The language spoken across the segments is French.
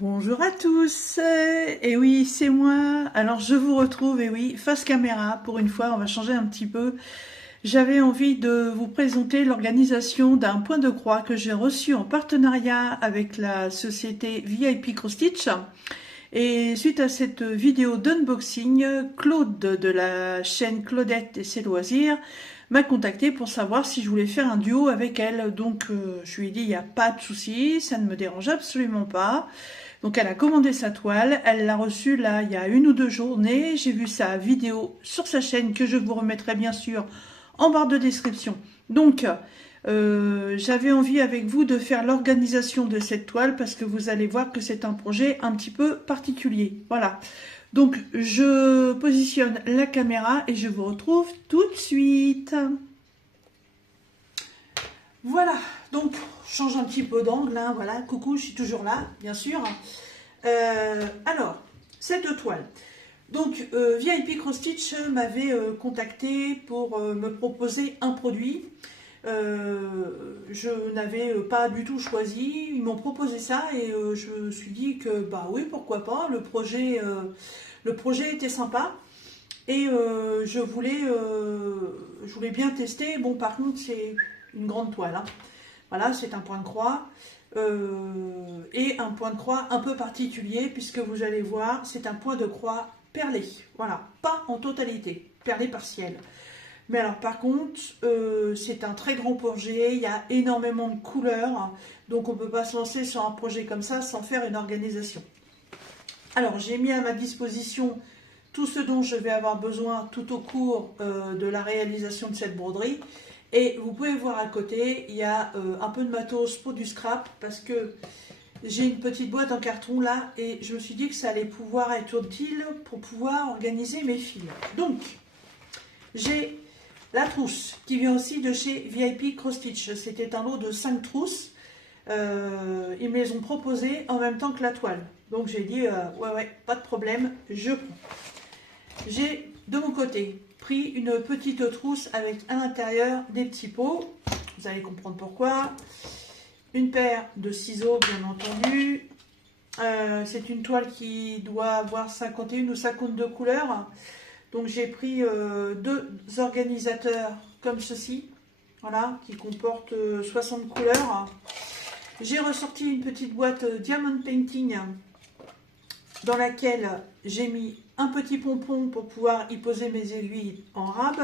Bonjour à tous, et oui c'est moi, alors je vous retrouve, et oui, face caméra, pour une fois on va changer un petit peu. J'avais envie de vous présenter l'organisation d'un point de croix que j'ai reçu en partenariat avec la société VIP Cross Stitch. Et suite à cette vidéo d'unboxing, Claude de la chaîne Claudette et ses loisirs m'a contacté pour savoir si je voulais faire un duo avec elle. Donc je lui ai dit il n'y a pas de souci, ça ne me dérange absolument pas. Donc elle a commandé sa toile, elle l'a reçue là il y a 1 ou 2 journées. J'ai vu sa vidéo sur sa chaîne que je vous remettrai bien sûr en barre de description. Donc j'avais envie avec vous de faire l'organisation de cette toile parce que vous allez voir que c'est un projet un petit peu particulier. Voilà. Donc je positionne la caméra et je vous retrouve tout de suite. Voilà, donc je change un petit peu d'angle, hein, voilà, coucou, je suis toujours là, bien sûr. Alors, cette toile. Donc, VIP Cross Stitch m'avait contacté pour me proposer un produit. Je n'avais pas du tout choisi, ils m'ont proposé ça et je me suis dit que bah oui, pourquoi pas, le projet était sympa. Et je voulais bien tester. Bon, par contre, c'est une grande toile, hein. Voilà, c'est un point de croix. Et un point de croix un peu particulier, puisque vous allez voir, c'est un point de croix perlé. Voilà, pas en totalité, perlé partiel. Mais alors, par contre, c'est un très grand projet. Il y a énormément de couleurs. Donc, on ne peut pas se lancer sur un projet comme ça sans faire une organisation. Alors, j'ai mis à ma disposition tout ce dont je vais avoir besoin tout au cours de la réalisation de cette broderie. Et vous pouvez voir à côté, il y a un peu de matos pour du scrap parce que j'ai une petite boîte en carton là et je me suis dit que ça allait pouvoir être utile pour pouvoir organiser mes fils. Donc, j'ai la trousse qui vient aussi de chez VIP Cross Stitch. C'était un lot de 5 trousses. Ils me les ont proposées en même temps que la toile. Donc j'ai dit, ouais, pas de problème, je prends. J'ai de mon côté pris une petite trousse avec à l'intérieur des petits pots. Vous allez comprendre pourquoi. Une paire de ciseaux, bien entendu. C'est une toile qui doit avoir 51 ou 52 couleurs. Donc j'ai pris 2 organisateurs comme ceci. Voilà, qui comportent 60 couleurs. J'ai ressorti une petite boîte Diamond Painting dans laquelle j'ai mis un petit pompon pour pouvoir y poser mes aiguilles en rab.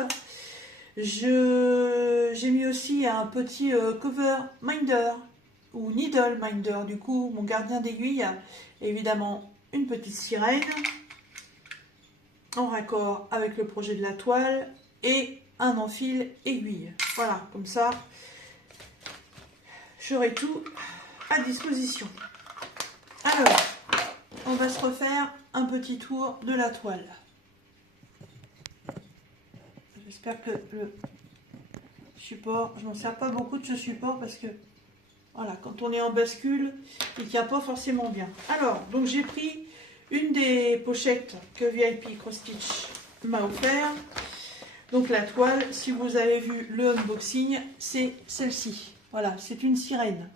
J'ai mis aussi un petit cover minder ou needle minder, du coup mon gardien d'aiguille. Évidemment une petite sirène en raccord avec le projet de la toile et un enfil aiguille. Voilà, comme ça j'aurai tout à disposition. Alors, on va se refaire un petit tour de la toile. J'espère que le support, je m'en sers pas beaucoup de ce support parce que voilà, quand on est en bascule, il ne tient pas forcément bien. Alors, donc j'ai pris une des pochettes que VIP Cross Stitch m'a offert. Donc la toile, si vous avez vu le unboxing, c'est celle-ci. Voilà, c'est une sirène.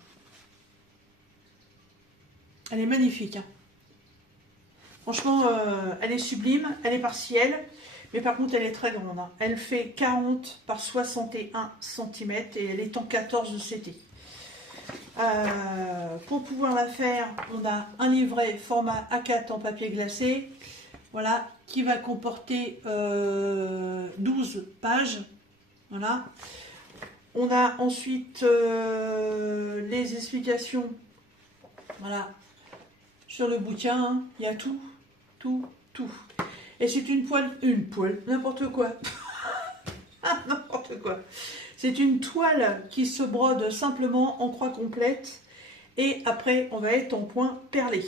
Elle est magnifique, hein. Franchement, elle est sublime, elle est partielle, mais par contre, elle est très grande, hein. Elle fait 40 par 61 cm et elle est en 14 CT. Pour pouvoir la faire, on a un livret format A4 en papier glacé, voilà, qui va comporter 12 pages. Voilà. On a ensuite les explications, voilà, sur le bouquin. Il y a tout. Et c'est une poêle, n'importe quoi. N'importe quoi. C'est une toile qui se brode simplement en croix complète. Et après, on va être en point perlé.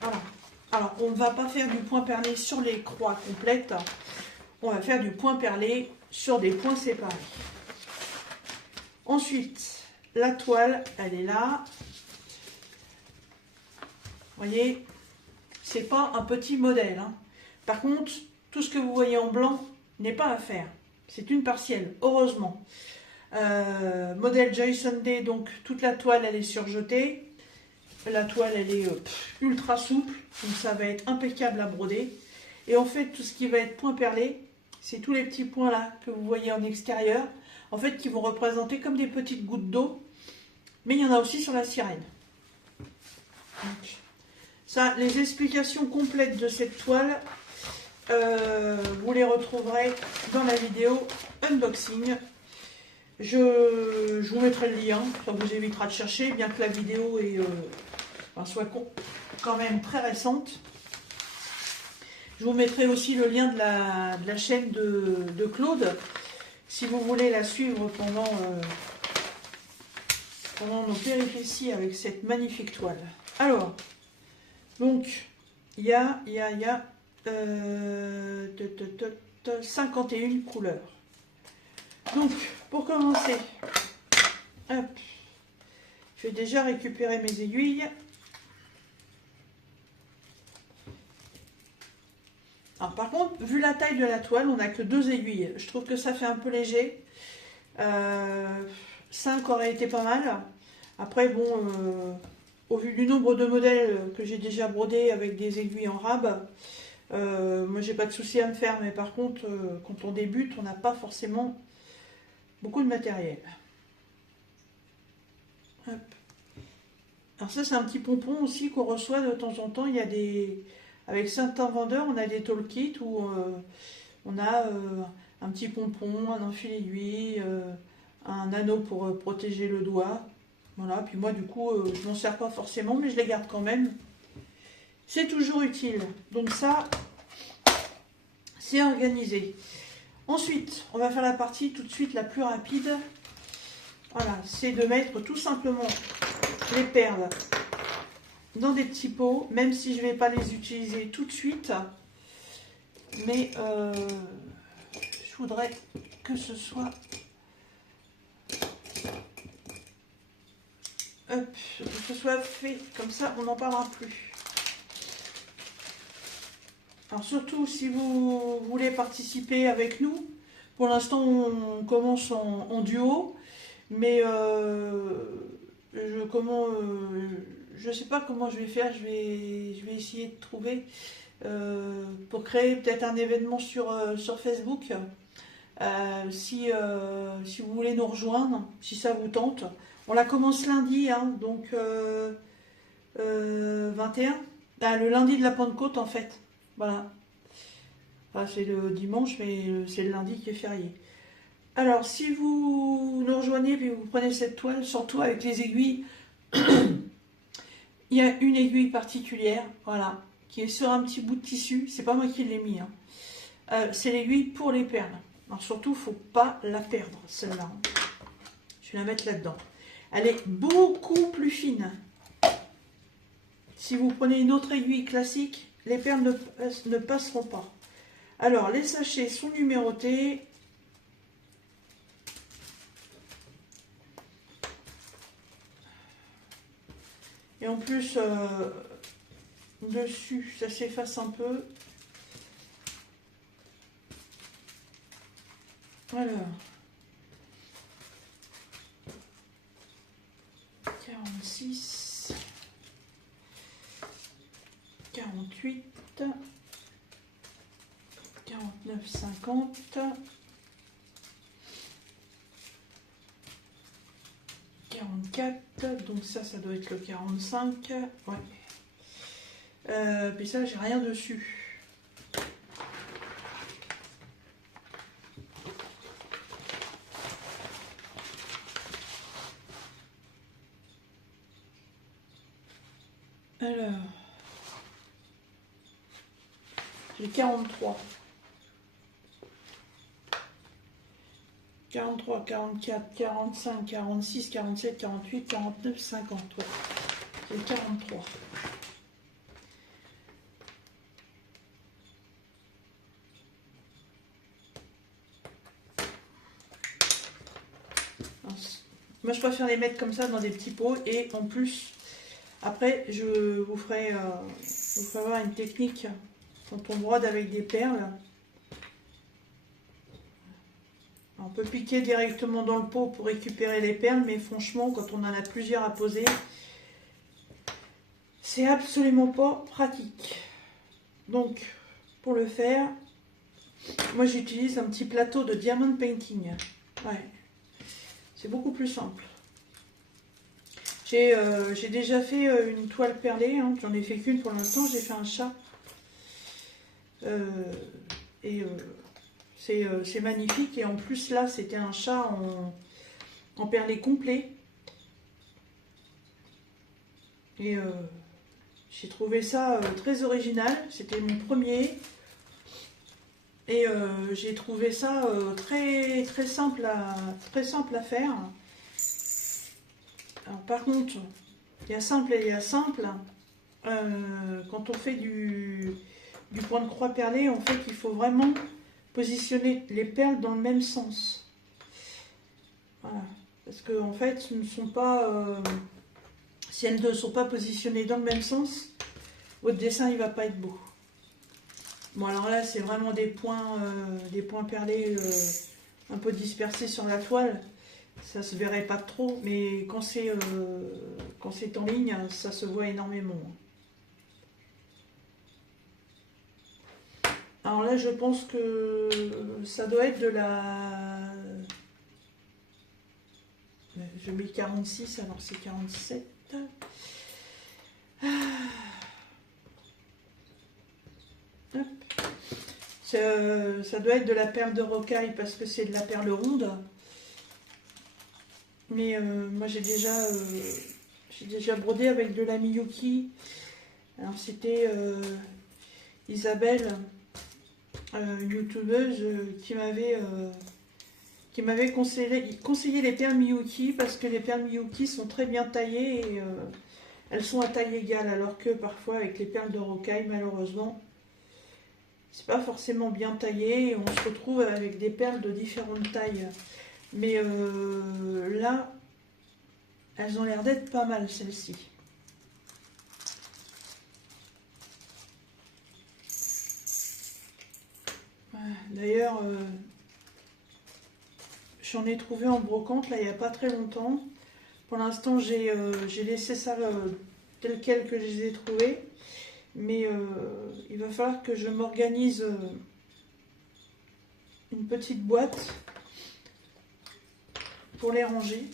Voilà. Alors, on ne va pas faire du point perlé sur les croix complètes. On va faire du point perlé sur des points séparés. Ensuite, la toile, elle est là. Vous voyez, c'est pas un petit modèle, hein. Par contre, tout ce que vous voyez en blanc n'est pas à faire. C'est une partielle, heureusement. Modèle Joy Sunday, donc toute la toile elle est surjetée. La toile, elle est ultra souple, donc ça va être impeccable à broder. Et en fait, tout ce qui va être point perlé, c'est tous les petits points là que vous voyez en extérieur, en fait, qui vont représenter comme des petites gouttes d'eau, mais il y en a aussi sur la sirène. Donc, ça, les explications complètes de cette toile, vous les retrouverez dans la vidéo unboxing. Je vous mettrai le lien, ça vous évitera de chercher, bien que la vidéo soit quand même très récente. Je vous mettrai aussi le lien de la chaîne de Claude, si vous voulez la suivre pendant nos péripéties avec cette magnifique toile. Alors, donc, il y a 51 couleurs. Donc, pour commencer, hop, je vais déjà récupérer mes aiguilles. Alors, par contre, vu la taille de la toile, on n'a que 2 aiguilles. Je trouve que ça fait un peu léger. 5 aurait été pas mal. Après, bon, au vu du nombre de modèles que j'ai déjà brodés avec des aiguilles en rab, moi, j'ai pas de souci à me faire. Mais par contre, quand on débute, on n'a pas forcément beaucoup de matériel. Hop. Alors ça, c'est un petit pompon aussi qu'on reçoit de temps en temps. Il y a des... Avec certains vendeurs, on a des tool kits où on a un petit pompon, un enfil aiguille, un anneau pour protéger le doigt. Voilà, puis moi du coup, je m'en sers pas forcément, mais je les garde quand même. C'est toujours utile. Donc ça, c'est organisé. Ensuite, on va faire la partie tout de suite la plus rapide. Voilà, c'est de mettre tout simplement les perles dans des petits pots, même si je ne vais pas les utiliser tout de suite. Mais je voudrais que ce soit... Hop, que ce soit fait comme ça, on n'en parlera plus. Alors surtout si vous voulez participer avec nous, pour l'instant on commence en duo, mais je sais pas comment je vais faire, je vais essayer de trouver pour créer peut-être un événement sur Facebook. Si vous voulez nous rejoindre, si ça vous tente. On la commence lundi, hein, donc 21. Ah, le lundi de la Pentecôte en fait. Voilà. Enfin, c'est le dimanche, mais c'est le lundi qui est férié. Alors, si vous nous rejoignez et vous prenez cette toile, surtout avec les aiguilles, il y a une aiguille particulière, voilà, qui est sur un petit bout de tissu. C'est pas moi qui l'ai mis. Hein. C'est l'aiguille pour les perles. Alors surtout, il ne faut pas la perdre, celle-là. Je vais la mettre là-dedans. Elle est beaucoup plus fine. Si vous prenez une autre aiguille classique, les perles ne passeront pas. Alors, les sachets sont numérotés. Et en plus, dessus, ça s'efface un peu. Alors, 46, 48, 49, 50, 44, donc ça doit être le 45, ouais. Puis ça, j'ai rien dessus. Alors, j'ai 43. 43, 44, 45, 46, 47, 48, 49, 50. Ouais. C'est 43. Moi, je préfère les mettre comme ça dans des petits pots. Et en plus, après, je vous ferai voir une technique quand on brode avec des perles. On peut piquer directement dans le pot pour récupérer les perles, mais franchement, quand on en a plusieurs à poser, c'est absolument pas pratique. Donc, pour le faire, moi j'utilise un petit plateau de diamond painting. Ouais, c'est beaucoup plus simple. J'ai déjà fait une toile perlée, hein, j'en ai fait qu'une pour l'instant, j'ai fait un chat. C'est magnifique, et en plus là c'était un chat en perlé complet. Et j'ai trouvé ça très original, c'était mon premier. Et j'ai trouvé ça très, très simple à faire. Alors, par contre, il y a simple et il y a simple. Quand on fait du point de croix perlé, en fait, il faut vraiment positionner les perles dans le même sens. Voilà. Parce que, en fait, ce ne sont pas, si elles ne sont pas positionnées dans le même sens, votre dessin, il ne va pas être beau. Bon, alors là, c'est vraiment des points perlés un peu dispersés sur la toile. Ça se verrait pas trop, mais quand c'est en ligne, ça se voit énormément. Alors là, je pense que ça doit être de la... Je mets 46, alors c'est 47. Hop. Ça doit être de la perle de rocaille parce que c'est de la perle ronde. Mais moi j'ai déjà brodé avec de la Miyuki. Alors c'était Isabelle, une youtubeuse qui m'avait conseillé les perles Miyuki parce que les perles Miyuki sont très bien taillées et elles sont à taille égale, alors que parfois avec les perles de rocaille, malheureusement, c'est pas forcément bien taillé et on se retrouve avec des perles de différentes tailles. Mais là, elles ont l'air d'être pas mal, celles-ci. D'ailleurs, j'en ai trouvé en brocante, là, il n'y a pas très longtemps. Pour l'instant, j'ai laissé ça tel quel que je les ai trouvés. Mais il va falloir que je m'organise une petite boîte pour les ranger.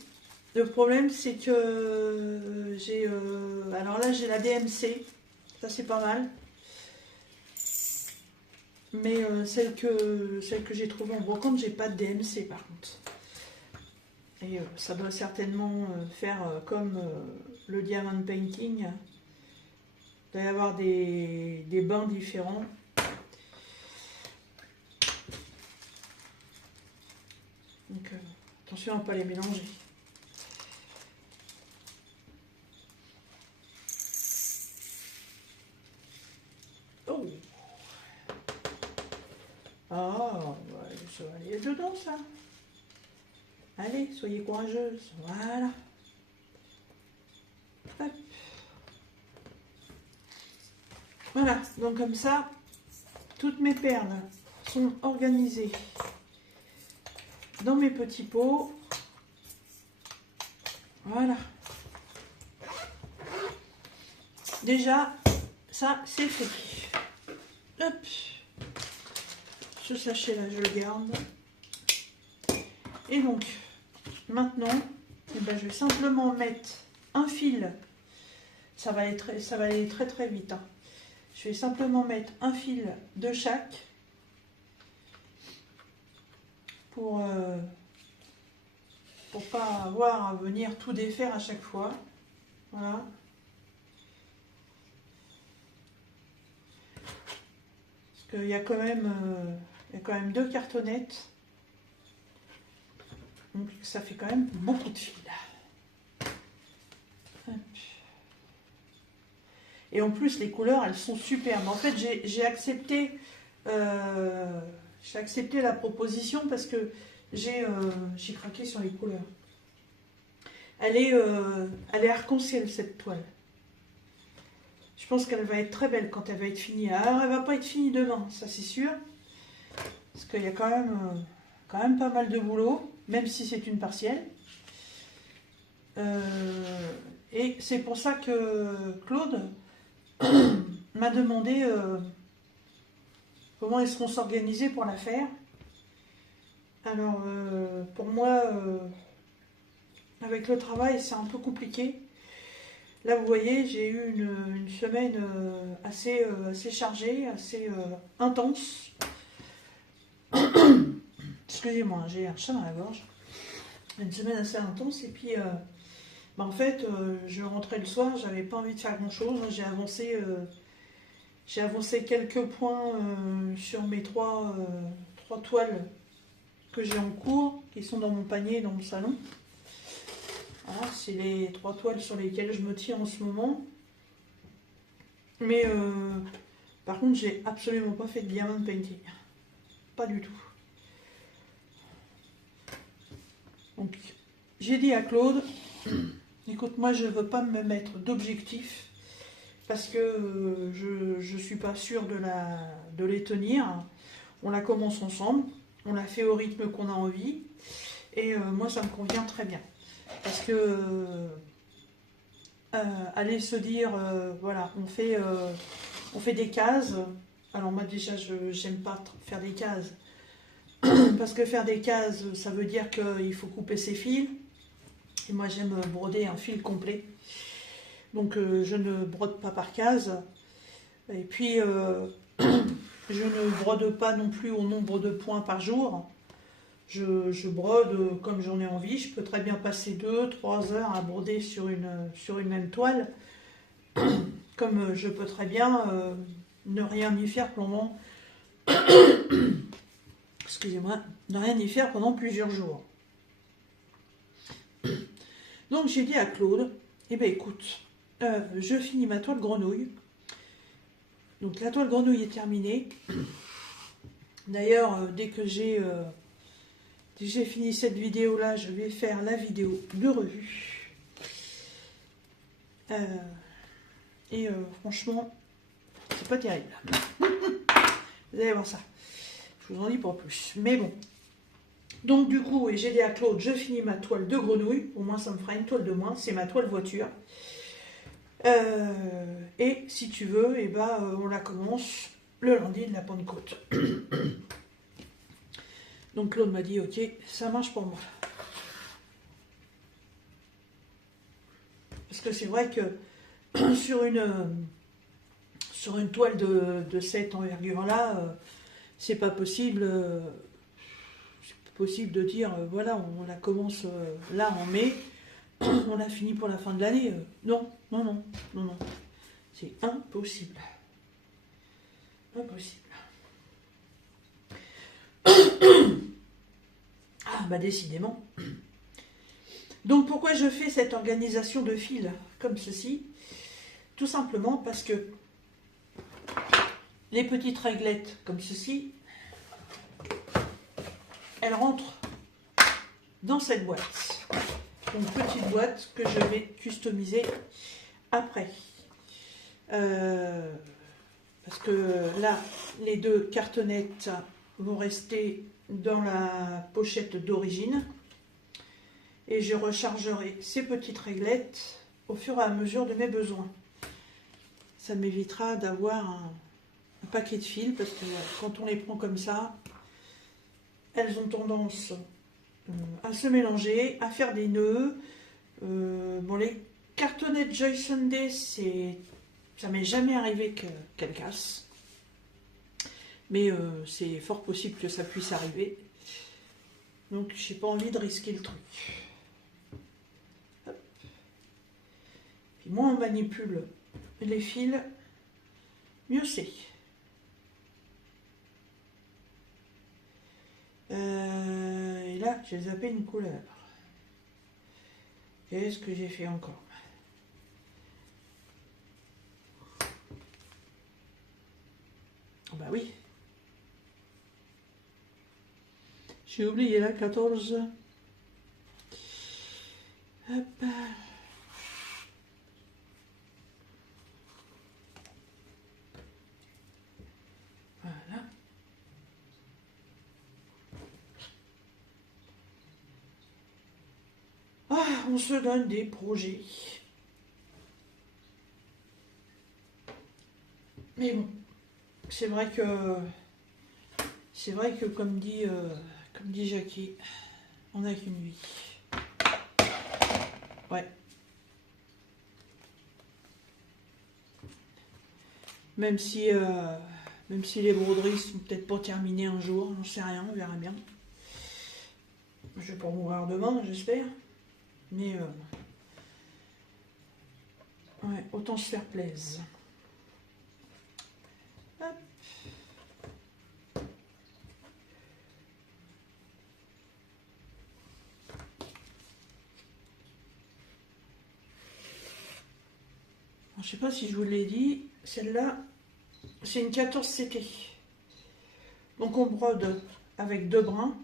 Le problème, c'est que j'ai... alors là, j'ai la DMC. Ça, c'est pas mal. Mais celle que j'ai trouvée en brocante, j'ai pas de DMC par contre. Et ça doit certainement faire comme le diamond painting. Il doit y avoir des bains différents. Donc attention à ne pas les mélanger. Oh! Ah, ça va aller dedans ça. Allez, soyez courageuse. Voilà. Hop. Voilà, donc comme ça, toutes mes perles sont organisées dans mes petits pots. Voilà. Déjà, ça, c'est fait. Hop. Ce sachet-là, je le garde. Et donc, maintenant, eh ben, je vais simplement mettre un fil. Ça va aller très très vite. Hein. Je vais simplement mettre un fil de chaque pour pas avoir à venir tout défaire à chaque fois. Voilà. Parce qu'il y a quand même 2 cartonnettes. Donc ça fait quand même beaucoup de fil. Et en plus, les couleurs, elles sont superbes. En fait, j'ai accepté la proposition parce que j'ai craqué sur les couleurs. Elle est arc-en-ciel, cette toile. Je pense qu'elle va être très belle quand elle va être finie. Alors, elle va pas être finie demain, ça c'est sûr. Parce qu'il y a quand même pas mal de boulot, même si c'est une partielle. Et c'est pour ça que Claude m'a demandé comment est-ce qu'on s'organisait pour la faire. Alors, pour moi, avec le travail, c'est un peu compliqué. Là, vous voyez, j'ai eu une semaine assez chargée, assez intense. Excusez-moi, j'ai un chat dans la gorge. Une semaine assez intense. Et puis, en fait, je rentrais le soir, j'avais pas envie de faire grand-chose. J'ai avancé quelques points sur mes trois toiles que j'ai en cours, qui sont dans mon panier, dans mon salon. Voilà, c'est les 3 toiles sur lesquelles je me tiens en ce moment. Mais par contre, j'ai absolument pas fait de diamond painting. Pas du tout. Donc, j'ai dit à Claude, écoute, moi je ne veux pas me mettre d'objectif parce que je ne suis pas sûre de les tenir. On la commence ensemble, on la fait au rythme qu'on a envie et moi ça me convient très bien. Parce que aller se dire, voilà, on fait des cases. Alors moi déjà, j'aime pas faire des cases. Parce que faire des cases, ça veut dire qu'il faut couper ses fils. Et moi j'aime broder un fil complet. Donc je ne brode pas par case. Et puis je ne brode pas non plus au nombre de points par jour. Je brode comme j'en ai envie. Je peux très bien passer 2-3 heures à broder sur une même toile. Comme je peux très bien ne rien y faire pendant... Excusez-moi, ne rien y faire pendant plusieurs jours. Donc j'ai dit à Claude, eh bien écoute, je finis ma toile grenouille. Donc la toile grenouille est terminée. D'ailleurs, dès que j'ai fini cette vidéo-là, je vais faire la vidéo de revue. Franchement, c'est pas terrible. Vous allez voir ça. Je vous en dis pas plus. Mais bon. Donc du coup, j'ai dit à Claude, je finis ma toile de grenouille. Au moins, ça me fera une toile de moins. C'est ma toile voiture. Et si tu veux, eh ben, on la commence le lundi de la Pentecôte. Donc Claude m'a dit, ok, ça marche pour moi. Parce que c'est vrai que sur une toile de cette envergure-là, c'est pas possible de dire, voilà, on la commence là en mai, on la finit pour la fin de l'année. Non. C'est impossible. Impossible. Ah, bah décidément. Donc pourquoi je fais cette organisation de fils comme ceci? Tout simplement parce que les petites réglettes comme ceci, elles rentrent dans cette boîte. Donc petite boîte que je vais customiser après. Parce que là, les 2 cartonnettes vont rester dans la pochette d'origine. Et je rechargerai ces petites réglettes au fur et à mesure de mes besoins. Ça m'évitera d'avoir un paquet de fils, parce que quand on les prend comme ça, elles ont tendance à se mélanger, à faire des nœuds. Bon, les cartonnettes Joy Sunday, ça m'est jamais arrivé qu'elles cassent. Mais c'est fort possible que ça puisse arriver. Donc, j'ai pas envie de risquer le truc. Puis moins on manipule les fils, mieux c'est. Et là, j'ai zappé une couleur. Qu'est-ce que j'ai fait encore? Bah oui. J'ai oublié la 14. Hop. Voilà. Ah, on se donne des projets. Mais bon, c'est vrai que comme dit Jackie, on n'a qu'une vie. Ouais. Même si les broderies sont peut-être pas terminées un jour, j'en sais rien, on verra bien. Je vais pas mourir demain, j'espère. Mais ouais, autant se faire plaisir. Hop. Alors, je sais pas si je vous l'ai dit, celle-là, c'est une 14 CT. Donc on brode avec 2 brins.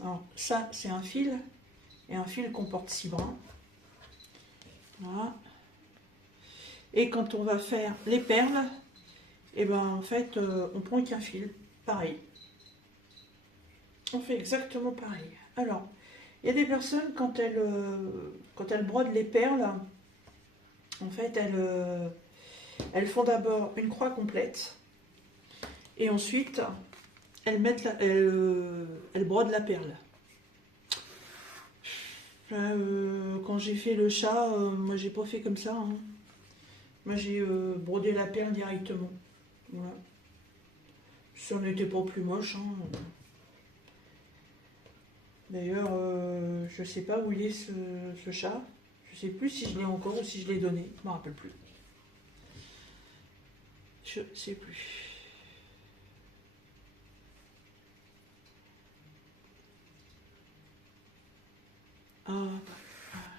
Alors ça, c'est un fil, et un fil comporte 6 brins. Voilà. Et quand on va faire les perles, et ben en fait, on prend qu'un fil, pareil. On fait exactement pareil. Alors, il y a des personnes, quand elles brodent les perles, en fait, elles font d'abord une croix complète, et ensuite, elles brodent la perle. Quand j'ai fait le chat, moi j'ai pas fait comme ça. Hein. Moi j'ai brodé la perle directement. Voilà. Ça n'était pas plus moche. Hein. D'ailleurs, je sais pas où il est ce chat. Je sais plus si je l'ai encore ou si je l'ai donné. Je me rappelle plus. Je sais plus. Ah,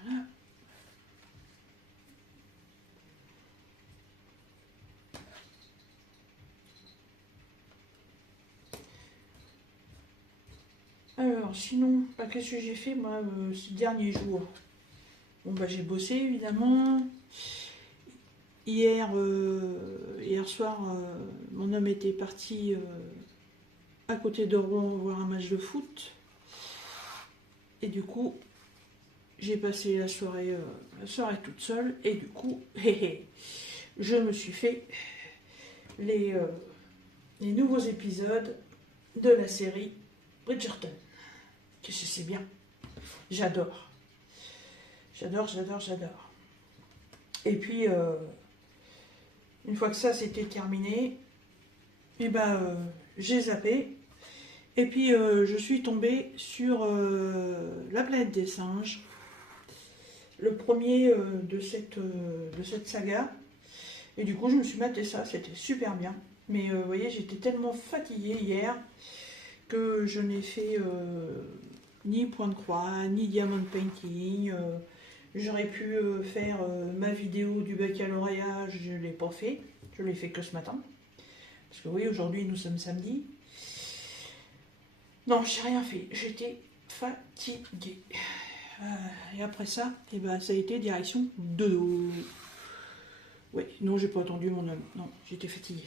voilà. Alors, sinon, qu'est-ce que j'ai fait moi ces derniers jours? Bon, bah, j'ai bossé évidemment. Hier soir, mon homme était parti à côté de Rouen voir un match de foot. Et du coup, j'ai passé la soirée toute seule. Et du coup, je me suis fait les nouveaux épisodes de la série Bridgerton. Qu'est-ce que c'est bien. J'adore. J'adore. Et puis, une fois que ça c'était terminé, et ben, j'ai zappé. Et puis, je suis tombée sur La planète des singes, le premier de cette saga. Et du coup, je me suis maté ça, c'était super bien. Mais vous voyez, j'étais tellement fatiguée hier que je n'ai fait ni point de croix, ni diamond painting. J'aurais pu faire ma vidéo du baccalauréat, je ne l'ai pas fait. Je l'ai fait que ce matin. Parce que oui, aujourd'hui, nous sommes samedi. Non, j'ai rien fait. J'étais fatiguée. Et après ça, eh ben, ça a été direction de... Oui, non, j'ai pas attendu mon homme. Non, j'étais fatiguée.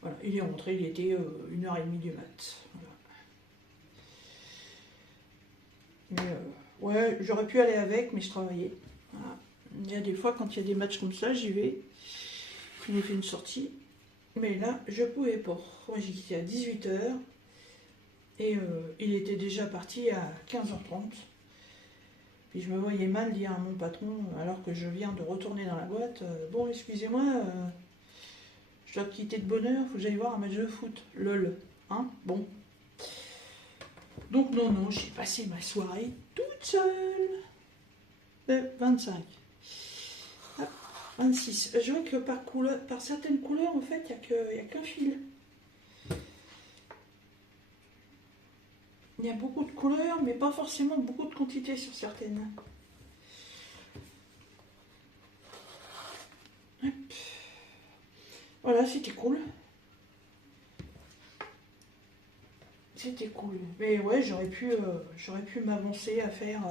Voilà, il est rentré, il était 1h30 du mat. Voilà. Mais ouais, j'aurais pu aller avec, mais je travaillais. Voilà. Il y a des fois, quand il y a des matchs comme ça, j'y vais. Je m'ai fait une sortie. Mais là, je pouvais pas. Moi, j'ai quitté à 18h. Et il était déjà parti à 15h30. Puis je me voyais mal dire à mon patron, alors que je viens de retourner dans la boîte, bon, excusez-moi, je dois quitter de bonne heure, faut que j'aille voir un match de foot. Lol. Hein? Bon. Donc non, j'ai passé ma soirée toute seule. 25. Ah, 26. Je vois que par certaines couleurs, en fait, il n'y a qu'un fil. Il y a beaucoup de couleurs, mais pas forcément beaucoup de quantité sur certaines. Hop. Voilà, c'était cool. C'était cool. Mais ouais, j'aurais pu m'avancer à faire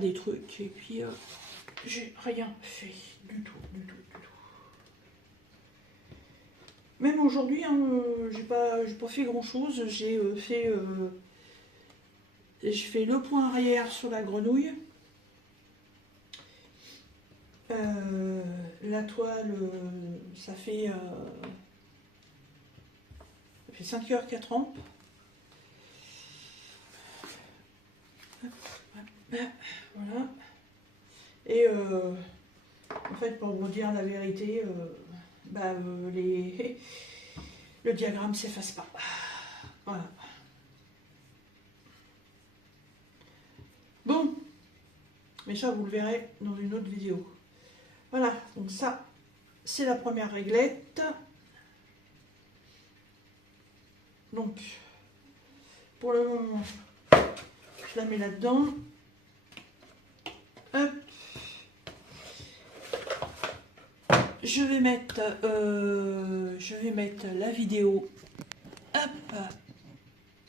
des trucs. Et puis, j'ai rien fait du tout. Même aujourd'hui, hein, j'ai pas fait grand chose. J'ai fait le point arrière sur la grenouille. la toile, ça fait 5 heures qu'elle trempe. Voilà. Et en fait, pour vous dire la vérité, le diagramme s'efface pas. Voilà. Bon, mais ça vous le verrez dans une autre vidéo. Voilà, donc ça, c'est la première réglette. Donc, pour le moment, je la mets là-dedans. Hop. Je vais mettre la vidéo. Hop.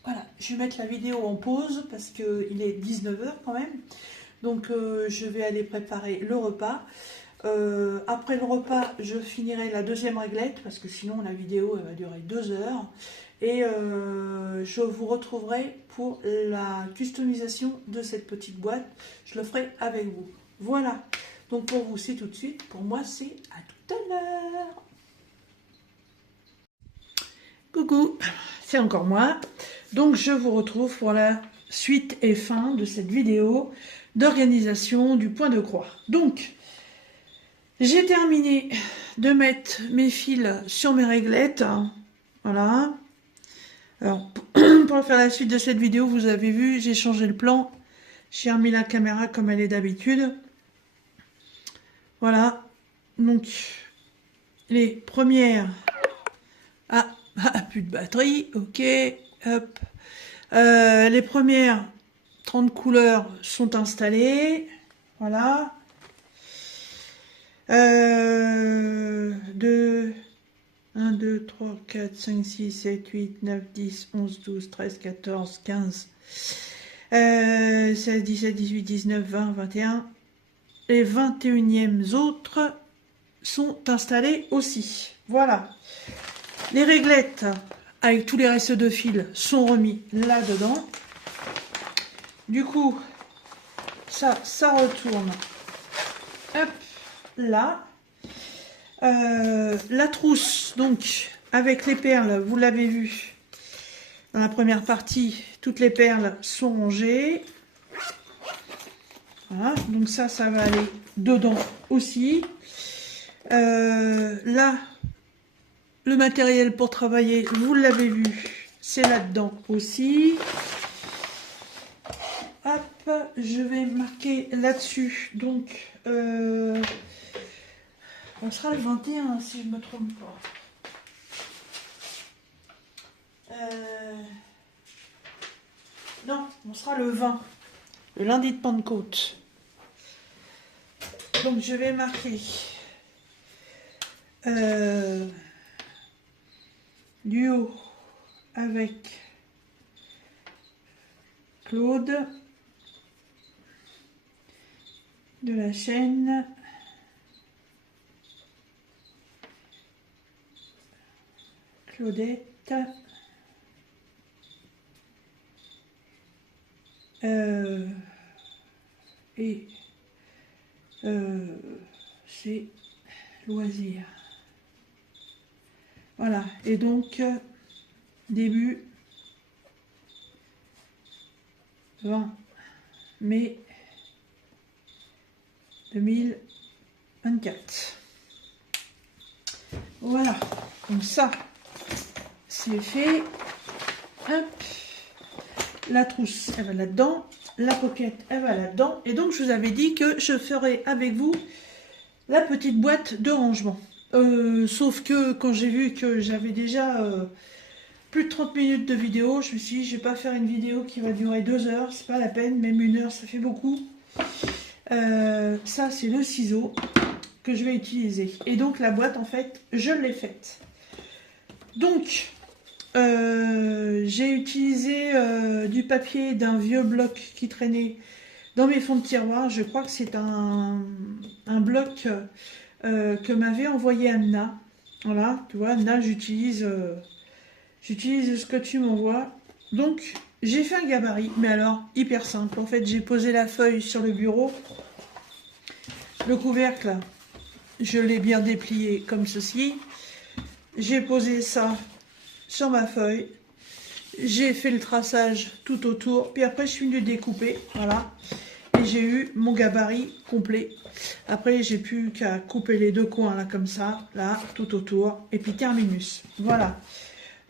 Voilà, je vais mettre la vidéo en pause parce qu'il est 19 h quand même. Donc, je vais aller préparer le repas. Après le repas, je finirai la deuxième réglette parce que sinon la vidéo elle va durer 2 heures. Et je vous retrouverai pour la customisation de cette petite boîte. Je le ferai avec vous. Voilà. Donc pour vous, c'est tout de suite. Pour moi, c'est à tout à l'heure. Coucou, c'est encore moi. Donc je vous retrouve pour la suite et fin de cette vidéo d'organisation du point de croix. Donc, j'ai terminé de mettre mes fils sur mes réglettes. Voilà. Alors, pour faire la suite de cette vidéo, vous avez vu, j'ai changé le plan. J'ai remis la caméra comme elle est d'habitude. Voilà. Donc, les premières... Ah, plus de batterie. Ok. Hop. Les premières 30 couleurs sont installées. Voilà. 1, 2, 3, 4, 5, 6, 7, 8, 9, 10, 11, 12, 13, 14, 15, 16, 17, 18, 19, 20, 21. Les 21e autres sont installés aussi. Voilà. Les réglettes avec tous les restes de fils sont remis là-dedans. Du coup, ça retourne. Hop, là. La trousse, donc, avec les perles, vous l'avez vu, dans la première partie, toutes les perles sont rangées. Voilà, donc ça va aller dedans aussi. Là, le matériel pour travailler, vous l'avez vu, c'est là-dedans aussi. Hop, je vais marquer là-dessus, donc... on sera le 21 si je ne me trompe pas. Non, on sera le 20, le lundi de Pentecôte. Donc je vais marquer duo avec Claude de la chaîne Claudette et c'est loisirs. Voilà, et donc début 20 mai 2024. Voilà, donc ça c'est fait. Hop, la trousse elle va là-dedans, la pochette elle va là-dedans, et donc je vous avais dit que je ferai avec vous la petite boîte de rangement. Sauf que quand j'ai vu que j'avais déjà plus de 30 minutes de vidéo, je me suis dit je vais pas faire une vidéo qui va durer 2 heures, c'est pas la peine, même 1 heure ça fait beaucoup. Ça c'est le ciseau que je vais utiliser, et donc la boîte en fait je l'ai faite. Donc j'ai utilisé du papier d'un vieux bloc qui traînait dans mes fonds de tiroir. Je crois que c'est un bloc que m'avait envoyé Anna. Voilà, tu vois, Anna, j'utilise ce que tu m'envoies. Donc, j'ai fait un gabarit, mais alors, hyper simple. En fait, j'ai posé la feuille sur le bureau. Le couvercle, je l'ai bien déplié comme ceci. J'ai posé ça sur ma feuille. J'ai fait le traçage tout autour. Puis après, je suis venue découper. Voilà. Et j'ai eu mon gabarit complet. Après, j'ai plus qu'à couper les deux coins, là, comme ça. Là, tout autour. Et puis, terminus. Voilà.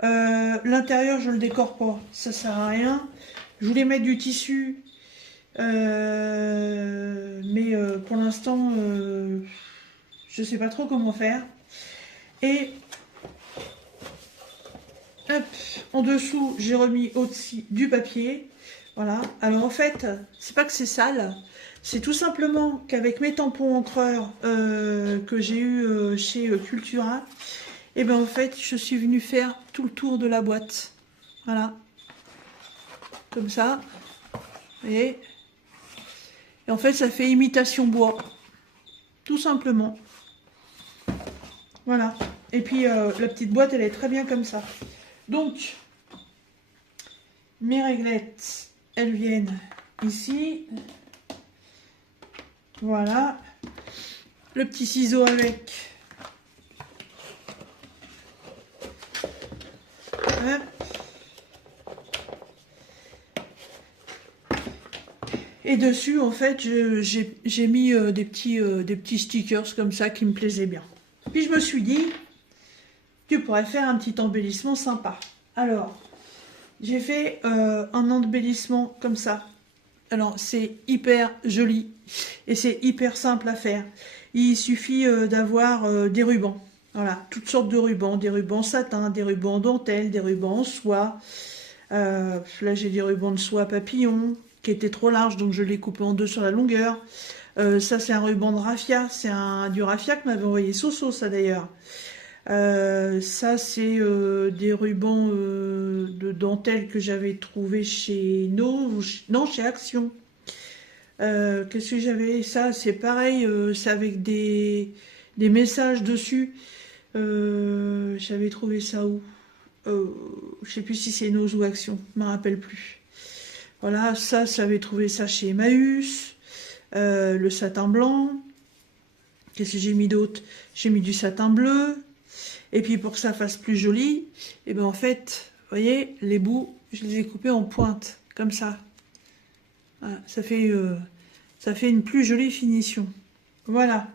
L'intérieur, je le décore pas. Ça sert à rien. Je voulais mettre du tissu. Mais pour l'instant, je sais pas trop comment faire. Et hop, en dessous, j'ai remis au-dessus du papier. Voilà. Alors en fait, c'est pas que c'est sale, c'est tout simplement qu'avec mes tampons encreurs que j'ai eu chez Cultura, et ben en fait, je suis venue faire tout le tour de la boîte. Voilà. Comme ça. Vous voyez ? Et en fait, ça fait imitation bois. Tout simplement. Voilà. Et puis, la petite boîte, elle est très bien comme ça. Donc, mes réglettes, elles viennent ici. Voilà. Le petit ciseau avec. Hop. Et dessus, en fait, j'ai mis des petits stickers comme ça qui me plaisaient bien. Puis je me suis dit, tu pourrais faire un petit embellissement sympa. Alors, j'ai fait un embellissement comme ça. Alors, c'est hyper joli et c'est hyper simple à faire. Il suffit d'avoir des rubans. Voilà, toutes sortes de rubans. Des rubans satin, des rubans dentelle, des rubans en soie. Là, j'ai des rubans de soie papillon qui étaient trop larges, donc je l'ai coupé en deux sur la longueur. Ça, c'est un ruban de raffia. C'est du raffia que m'avait envoyé Soso, ça d'ailleurs. Ça, c'est des rubans de dentelle que j'avais trouvé chez non, chez Action. Qu'est-ce que j'avais? Ça, c'est pareil, c'est avec des messages dessus. J'avais trouvé ça où? Je sais plus si c'est Nose ou Action, je me rappelle plus. Voilà, ça, j'avais trouvé ça chez Emmaüs. Le satin blanc. Qu'est-ce que j'ai mis d'autre? J'ai mis du satin bleu. Et puis pour que ça fasse plus joli, et ben en fait, vous voyez, les bouts, je les ai coupés en pointe, comme ça. Voilà, ça fait une plus jolie finition. Voilà.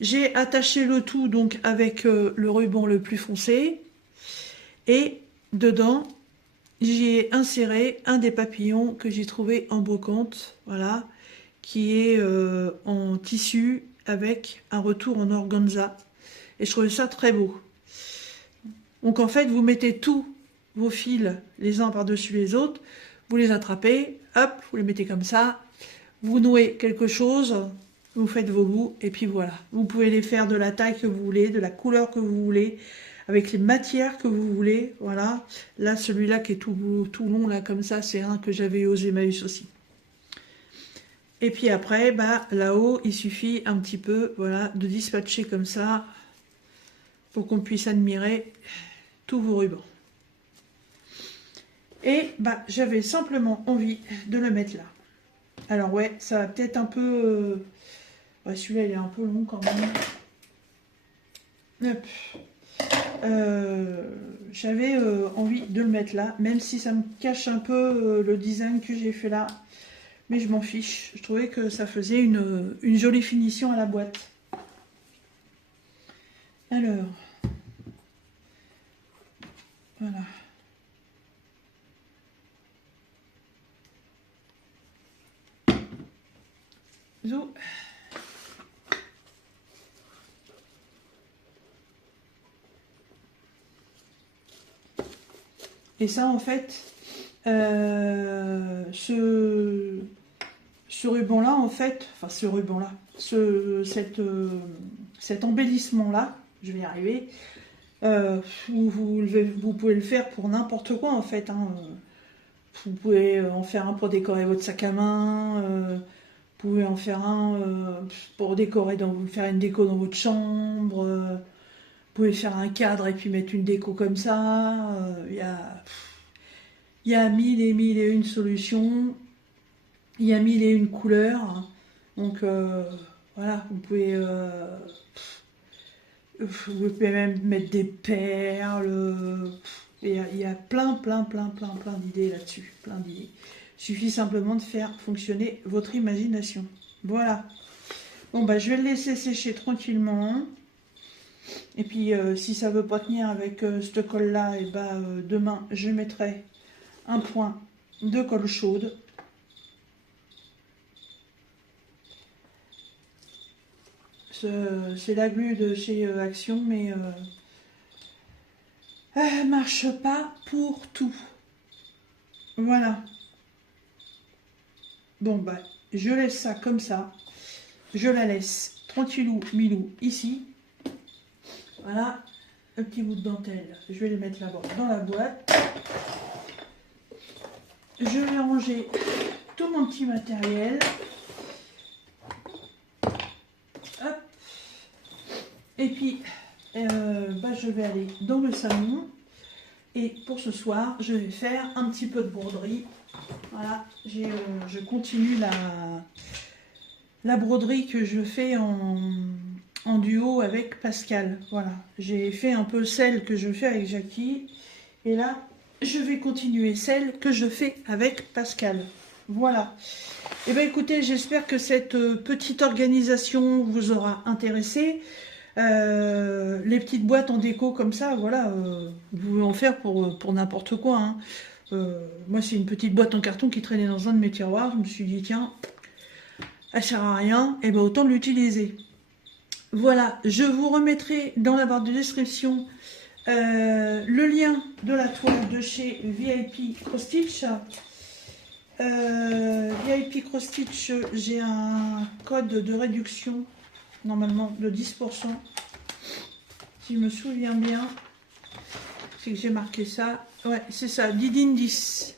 J'ai attaché le tout donc avec le ruban le plus foncé. Et dedans, j'ai inséré un des papillons que j'ai trouvé en brocante, voilà, qui est en tissu avec un retour en organza. Et je trouvais ça très beau. Donc en fait, vous mettez tous vos fils les uns par-dessus les autres, vous les attrapez, hop, vous les mettez comme ça, vous nouez quelque chose, vous faites vos bouts, et puis voilà. Vous pouvez les faire de la taille que vous voulez, de la couleur que vous voulez, avec les matières que vous voulez, voilà. Là, celui-là qui est tout long, là, comme ça, c'est un que j'avais osé Emmaüs aussi. Et puis après, bah, là-haut, il suffit un petit peu, voilà, de dispatcher comme ça, pour qu'on puisse admirer tous vos rubans. Et bah, j'avais simplement envie de le mettre là. Alors ouais, ça va peut-être un peu... Ouais, celui-là, il est un peu long quand même. Hop. J'avais envie de le mettre là, même si ça me cache un peu le design que j'ai fait là. Mais je m'en fiche. Je trouvais que ça faisait une jolie finition à la boîte. Alors... Voilà. Zo. Et ça, en fait, ce ruban-là, en fait, enfin ce ruban-là, cet embellissement-là, je vais y arriver, vous pouvez le faire pour n'importe quoi, en fait. Hein. Vous pouvez en faire un pour décorer votre sac à main, vous pouvez en faire un pour décorer, faire une déco dans votre chambre, vous pouvez faire un cadre et puis mettre une déco comme ça. Il y a mille et une solutions. Il y a mille et une couleurs. Donc Voilà, vous pouvez même mettre des perles. Il y a plein d'idées là-dessus. Plein d'idées. Il suffit simplement de faire fonctionner votre imagination. Voilà. Bon, bah, je vais le laisser sécher tranquillement. Et puis, si ça ne veut pas tenir avec ce colle-là, et bah, demain, je mettrai un point de colle chaude. C'est la glu de chez Action, mais elle marche pas pour tout. Voilà. Bon, bah, je laisse ça comme ça. Je la laisse tranquillou, milou, ici. Voilà, un petit bout de dentelle. Je vais les mettre là-bas dans la boîte. Je vais ranger tout mon petit matériel. Hop. Et puis, bah, je vais aller dans le salon. Et pour ce soir, je vais faire un petit peu de broderie. Voilà, je continue la broderie que je fais en duo avec Pascal. Voilà, j'ai fait un peu celle que je fais avec Jackie. Et là, je vais continuer celle que je fais avec Pascal. Voilà. Et bien écoutez, j'espère que cette petite organisation vous aura intéressé. Les petites boîtes en déco comme ça, voilà, vous pouvez en faire pour n'importe quoi. Hein. Moi, c'est une petite boîte en carton qui traînait dans un de mes tiroirs. Je me suis dit, tiens, elle sert à rien, et ben autant l'utiliser. Voilà, je vous remettrai dans la barre de description le lien de la toile de chez VIP Cross Stitch. VIP Cross Stitch, j'ai un code de réduction, normalement de 10%. Si je me souviens bien, c'est que j'ai marqué ça. Ouais, c'est ça, Didine 10.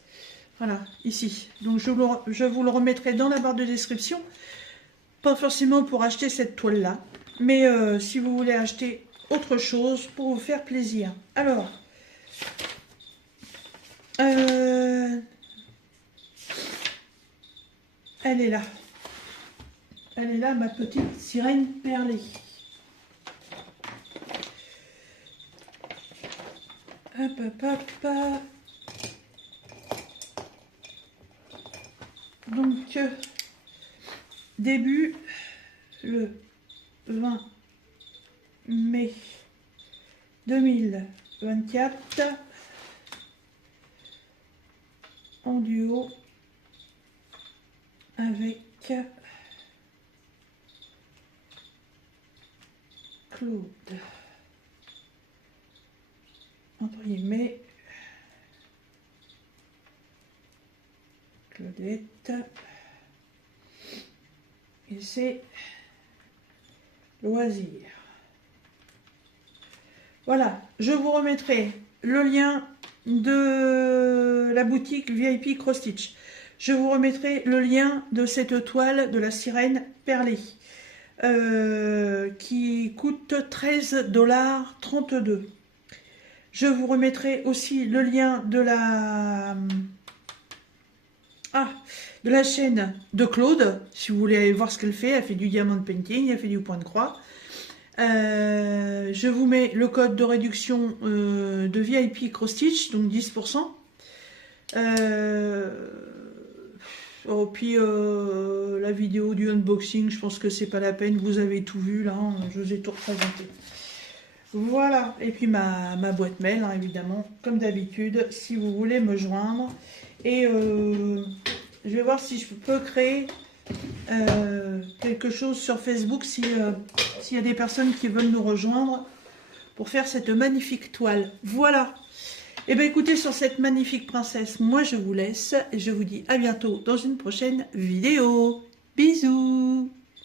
Voilà, ici. Donc je vous le remettrai dans la barre de description. Pas forcément pour acheter cette toile-là, mais si vous voulez acheter autre chose pour vous faire plaisir. Alors, elle est là. Elle est là, ma petite sirène perlée. Hop, hop, hop. Donc, début le 20 mai 2024 en duo avec Claude, entre guillemets, Claudette, et c'est loisir. Voilà, je vous remettrai le lien de la boutique VIP Cross Stitch. Je vous remettrai le lien de cette toile de la sirène perlée qui coûte 13,32 $. Je vous remettrai aussi le lien de la chaîne de Claude, si vous voulez aller voir ce qu'elle fait. Elle fait du diamond painting, elle fait du point de croix. Je vous mets le code de réduction de VIP Cross Stitch, donc 10%. Puis la vidéo du unboxing, je pense que c'est pas la peine, vous avez tout vu là, hein, je vous ai tout représenté. Voilà, et puis ma boîte mail, hein, évidemment, comme d'habitude, si vous voulez me joindre. Et je vais voir si je peux créer quelque chose sur Facebook, s'il y a des personnes qui veulent nous rejoindre pour faire cette magnifique toile. Voilà. Et bien écoutez, sur cette magnifique princesse, moi je vous laisse et je vous dis à bientôt dans une prochaine vidéo. Bisous.